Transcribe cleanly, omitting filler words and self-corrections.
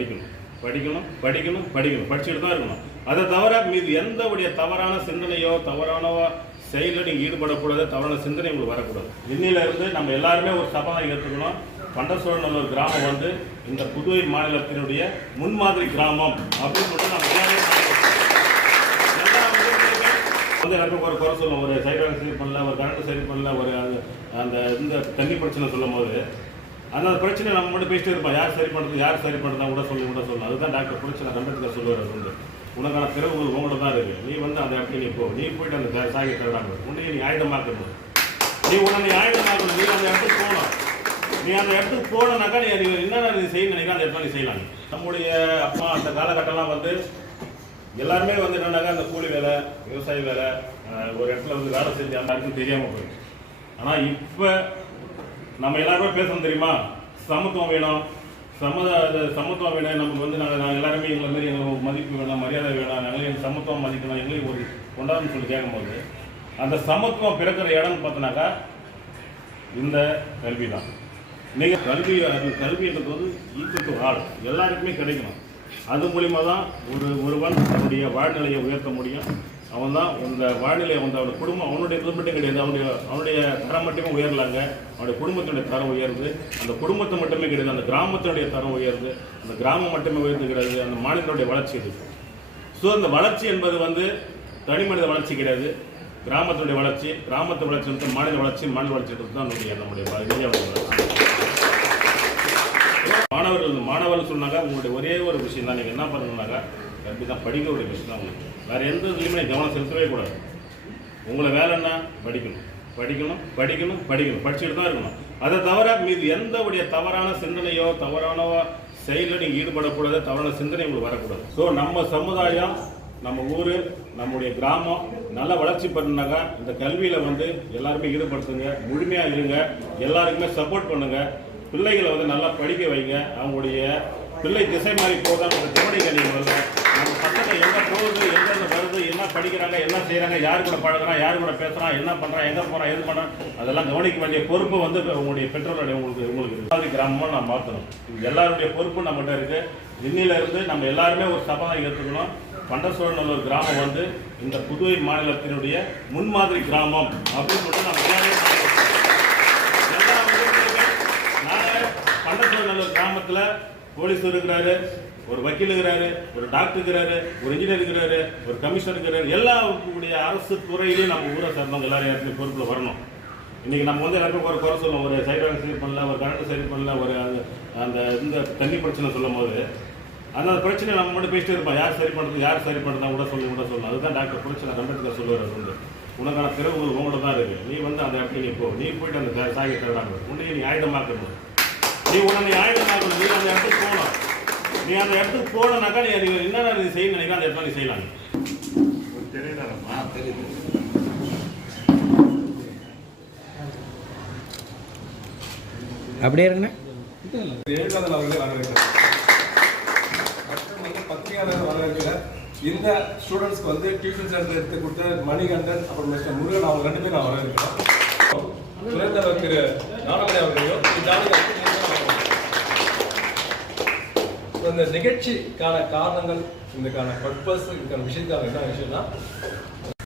படிக்கணும் படிக்கணும் படிக்கணும் படிக்கணும் படிச்சுட்டு தான் இருக்கணும். அதை தவிர மீது எந்த உடைய தவறான சிந்தனையோ தவறான செயலில் நீங்கள் ஈடுபடக்கூடாது, தவறான சிந்தனை உங்களுக்கு வரக்கூடாது. இன்னிலிருந்து நம்ம எல்லாருமே ஒரு சபதம் ஏற்றுக்கணும். பண்டசோழநல்லூர் கிராமம் வந்து இந்த புதுவை மாநிலத்தினுடைய முன்மாதிரி கிராமம் அப்படின்னு சொல்லிட்டு நம்ம வந்து எல்லாருக்கும் ஒரு குறை சொல்லுவோம். ஒரு சைடு சரி பண்ணல, ஒரு கரண்ட் சரி பண்ணல, ஒரு அந்த இந்த தண்ணி பிரச்சனை சொல்லும் போது அந்த பிரச்சனை நம்ம மட்டும் பேசிட்டு இருப்போம். யார் சரி பண்ணுறதா கூட சொல்லணும். அதுதான் டாக்டர் பிரச்சனை அம்பேத்கர் சொல்லுவார். அது வந்து உனக்கான திறவுகள் உங்கள்கிட்ட தான் இருக்குது. நீ வந்து அந்த இடத்துல நீ போயிட்டு அந்த சாகி தருவாங்க உன்னையே நீ ஆயுதமாக்கணும். நீ ஆயுதமாக்கணும். நீ அந்த இடத்துக்கு போகணும். நீ அந்த இடத்துக்கு போனனாக்கா நீ என்னென்ன நீ செய்யணும் நினைக்கிறேன் அந்த இடத்துல நீ செய்யலாம். நம்முடைய அப்பா அந்த காலகட்டம்லாம் வந்து எல்லாருமே வந்து என்னன்னாக்கா அந்த கூலி வேலை, விவசாய வேலை, ஒரு இடத்துல வந்து வேலை செஞ்சு அந்த இடத்துக்கு தெரியாமல் போயிடுச்சு. ஆனால் இப்போ நம்ம எல்லாருமே பேசணும் தெரியுமா, சமத்துவம் வேணும், சமத்துவம் வேணும். நமக்கு வந்து நாங்கள் எல்லாருமே எங்களை மாரி எங்களுக்கு மதிப்பு வேணும், மரியாதை வேணும், நாங்களே எங்கள் சமத்துவம் மதிக்கணும், எங்களையும் ஒரு கொண்டாடணும்னு சொல்லி கேட்கும்போது அந்த சமத்துவம் பிறக்கிற இடம்னு பார்த்தோன்னாக்கா இந்த கல்வி தான். நீங்கள் கல்வின்றது வந்து ஈக்குவல் டு ஆல் எல்லாருக்குமே கிடைக்கணும். அது மூலிமா தான் ஒருவன் அவனுடைய வாழ்நிலையை உயர்த்த முடியும். அவன் தான் இந்த வாழ்நிலையை வந்து அவனுடைய குடும்பம், அவனுடைய இது மட்டும் கிடையாது, அவனுடைய தரம் மட்டுமே உயரலாங்க. அவனுடைய குடும்பத்தினுடைய தரம் உயருது. அந்த குடும்பத்தை மட்டுமே கிடையாது, அந்த கிராமத்தினுடைய தரம் உயருது. அந்த கிராமம் மட்டுமே உயர்ந்து கிடையாது, அந்த மாநிலத்தினுடைய வளர்ச்சி இது. ஸோ அந்த வளர்ச்சி என்பது வந்து தனி மனித வளர்ச்சி கிடையாது, கிராமத்தினுடைய வளர்ச்சி. கிராமத்து வளர்ச்சி வந்து மாநில வளர்ச்சி தான் நம்முடைய இந்தியாவுடைய வளர்ச்சி. மாணவர்கள் சொன்னாங்க உங்களுடைய ஒரே ஒரு விஷயம் தான், நீங்கள் என்ன பண்ணணுன்னாக்கா கல்வி தான், படிக்க ஒரு விஷயம் தான். உங்களுக்கு வேறு எந்த இதுலையுமே கவனம் செலுத்தவே கூடாது. உங்களை வேலை என்ன, படிக்கணும் படிக்கணும் படிக்கணும் படிக்கணும் படிச்சுட்டு தான் இருக்கணும். அதை தவிர மீது எந்த உடைய தவறான சிந்தனையோ தவறான செயலில் நீங்கள் ஈடுபடக்கூடாது, தவறான சிந்தனை உங்களுக்கு வரக்கூடாது. ஸோ நம்ம சமுதாயம், நம்ம ஊர், நம்முடைய கிராமம் நல்ல வளர்ச்சி பண்ணாக்கா இந்த கல்வியில் வந்து எல்லாருமே ஈடுபடுத்துங்க, முழுமையாக இருங்க, எல்லாருக்குமே சப்போர்ட் பண்ணுங்க. பிள்ளைகளை வந்து நல்லா படிக்க வைங்க. அவங்களுடைய பிள்ளை திசை மாதிரி போதான் கவனிக்க நீங்கள் நம்ம பக்கத்தில் எங்கே போகுது, எங்கெங்க வருது, என்ன படிக்கிறாங்க, என்ன செய்கிறாங்க, யார் கூட பழகிறான், யார் கூட பேசுகிறான், என்ன பண்ணுறான், எங்கே போகிறான், எது பண்ணுறான், அதெல்லாம் கவனிக்க வேண்டிய பொறுப்பு வந்து உங்களுடைய பெற்றோருடைய உங்களுக்கு கிராமமாக நான் மாற்றணும். எல்லாருடைய பொறுப்பு நம்மகிட்ட இருக்குது. இன்னிலிருந்து நம்ம எல்லாருமே ஒரு சபதம் ஏற்றுக்கணும். பண்டசோழநல்லூர் கிராமம் வந்து இந்த புதுவை மாநிலத்தினுடைய முன்மாதிரி கிராமம் அப்படின்னு சொல்லிட்டு நம்ம பண்டசோழநல்லூர் கிராமத்தில் போலீஸ் இருக்கிறாரு, ஒரு வக்கீல் இருக்கிறாரு, ஒரு டாக்டர் இருக்கிறாரு, ஒரு இன்ஜினியர் இருக்கிறாரு, ஒரு கமிஷனர் இருக்கிறாரு. எல்லாருடைய அரசு துறையிலையும் நம்ம ஊரை சேர்ந்தவங்க எல்லாரும் இடத்துலையும் பொறுப்பில் வரணும். இன்றைக்கி நம்ம வந்து எல்லாருக்கும் ஒரு குறை சொல்லுவோம். ஒரு சைடு சரி பண்ணல, ஒரு கரண்ட் சரி பண்ணல, ஒரு அந்த இந்த தண்ணி பிரச்சனை சொல்லும் போது அந்த பிரச்சனை நம்ம மட்டும் பேசிட்டு இருப்போம். யார் சரி பண்ணுறதா கூட சொல்லணும். அதுதான் டாக்டர் பிரச்சனை அம்பேத்கர் சொல்லுவார். அது வந்து உனக்கான திறவுகள் உங்கள்கிட்ட தான் இருக்குது. நீ வந்து அந்த இடத்துல நீ போயிட்டு அந்த சாகி தருவாங்க உன்னையே நீ ஆயுதமாக்கணும். நீ ஆயுதமாக்கணும். நீ அந்த இடத்துக்கு போகணும். நீ அந்த இடத்துக்கு போனனாக்கா நீ என்னென்ன நீ செய்யணும் நினைக்கிறேன் அந்த இடத்துல நீ செய்யலாம். தெரியுதாம்மா? தெரியுது. அப்படியே இருக்குண்ணா. எழுதாதல் அவர்களே வரவேற்கிறேன். பத்திரிகையாளர் வரவேற்கிற இந்த ஸ்டூடெண்ட்ஸ்க்கு வந்து டியூஷன் சென்டர் எடுத்து கொடுத்த மணிகண்டன் அப்புறம் மிஸ்டர் முருகன் அவங்க 2 பேரும் நான் வரவேற்கிறேன். துணைத்தலைவர் திரு நானமலை அவர்களையும் இந்த நிகழ்ச்சிக்கான காரணங்கள், இதுக்கான பர்பஸ், இதுக்கான விஷயத்துக்கான என்ன விஷயம்னா